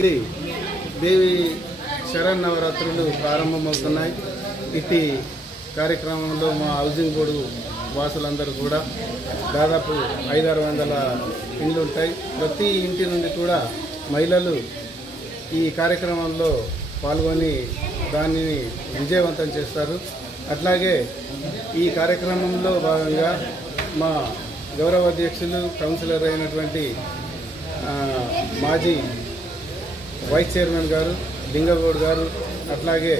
ఇది దేవి శరన్నవరాత్రులు ప్రారంభమవుతున్నాయి. ఇట్టి కార్యక్రమంలో మా హౌసింగ్ బోర్డు వాసులందరూ కూడా దాదాపు 500-600 ఇండ్లు ఉంటాయి. ప్రతి ఇంటి నుండి కూడా మహిళలు ఈ కార్యక్రమంలో పాల్గొని దానిని విజయవంతం చేస్తారు. అట్లాగే ఈ కార్యక్రమంలో భాగంగా మా గౌరవ అధ్యక్షులు కౌన్సిలర్ అయినటువంటి మాజీ వైస్ చైర్మన్ గారు లింగగౌడ్ గారు, అట్లాగే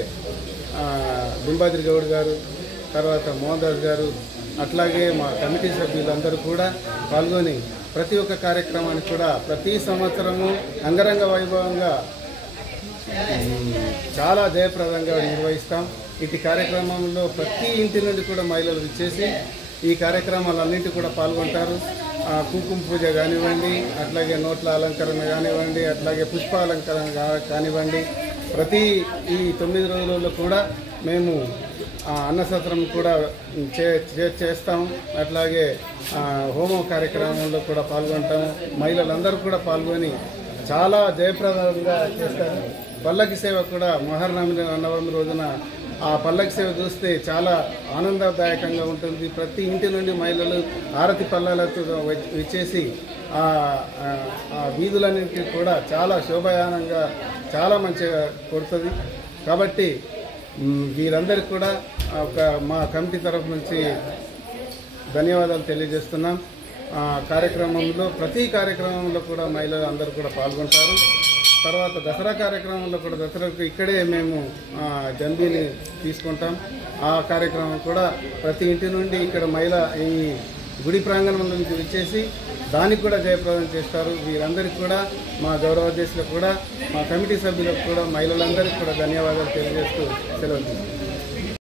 దుంబాద్రి గౌడ్ గారు, తర్వాత మోహన్ దాస్ గారు, అట్లాగే మా కమిటీ సభ్యులందరూ కూడా పాల్గొని ప్రతి ఒక్క కార్యక్రమాన్ని కూడా ప్రతి సంవత్సరము అంగరంగ వైభవంగా చాలా జయప్రదంగా నిర్వహిస్తాం. ఇటు కార్యక్రమంలో ప్రతి ఇంటి నుండి కూడా మహిళలు ఇచ్చేసి ఈ కార్యక్రమాలన్నింటి కూడా పాల్గొంటారు. కుంకుమ పూజ కానివ్వండి, అట్లాగే నోట్ల అలంకరణ కానివ్వండి, అట్లాగే పుష్పాలంకరణ కానివ్వండి, ప్రతి ఈ 9 రోజులలో కూడా మేము అన్నసత్రం కూడా చేస్తాము. అట్లాగే హోమం కార్యక్రమంలో కూడా పాల్గొంటాము. మహిళలందరూ కూడా పాల్గొని చాలా జయప్రదంగా చేస్తారు. పల్లకి సేవ కూడా నవమి రోజున ఆ పల్లకి సేవ చూస్తే చాలా ఆనందదాయకంగా ఉంటుంది. ప్రతి ఇంటి నుండి మహిళలు ఆరతి పల్లెలతో విచ్చేసి ఆ వీధులన్నింటినీ కూడా చాలా శోభాయానంగా చాలా మంచిగా కొడుతుంది. కాబట్టి వీరందరికీ కూడా మా కమిటీ తరఫు నుంచి ధన్యవాదాలు తెలియజేస్తున్నాం. కార్యక్రమంలో ప్రతి కార్యక్రమంలో కూడా మహిళలు అందరూ కూడా పాల్గొంటారు. తర్వాత దసరా కార్యక్రమంలో కూడా దసరాకు ఇక్కడే మేము జంబీని తీసుకుంటాం. ఆ కార్యక్రమం కూడా ప్రతి ఇంటి నుండి ఇక్కడ మహిళ ఈ గుడి ప్రాంగణం నుంచి వచ్చేసి దానికి కూడా జయప్రదం చేస్తారు. వీరందరికీ కూడా మా గౌరవ అధ్యక్షులకు కూడా మా కమిటీ సభ్యులకు కూడా మహిళలందరికీ కూడా ధన్యవాదాలు తెలియజేస్తూ సెలవు తీసుకుంటాం.